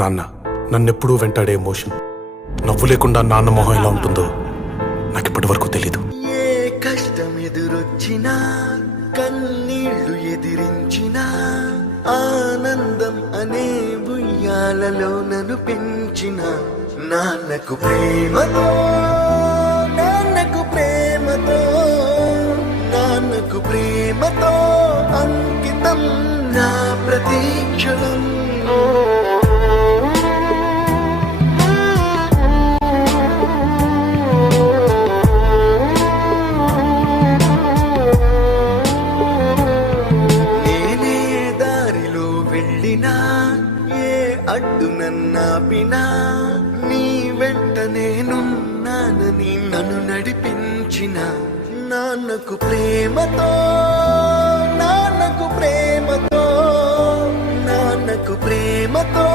నాన్న నన్నెప్పుడూ వెంటాడే ఎమోషన్. నవ్వు లేకుండా నాన్న మొహం ఎలా ఉంటుందో నాకు ఇప్పటి వరకు తెలీదు. ఏ కష్టం ఎదురొచ్చినా, కన్నీళ్లు ఎదిరించినా, ఆనందం అనే ఉయ్యాలలో నన్ను పెంచిన నాన్నకు ప్రేమతో, నాన్నకు ప్రేమతో, నాన్నకు ప్రేమతో అంకితం నా ప్రతీక్షణం. నేనే దారిలో వెళ్ళినా, ఏ అడ్డు నన్నాపినా, నీ వెంట నేనున్నానని నన్ను నడిపించిన నాన్నకు ప్రేమతో, నాన్నకు ప్రేమతో, నాన్నకు ప్రేమతో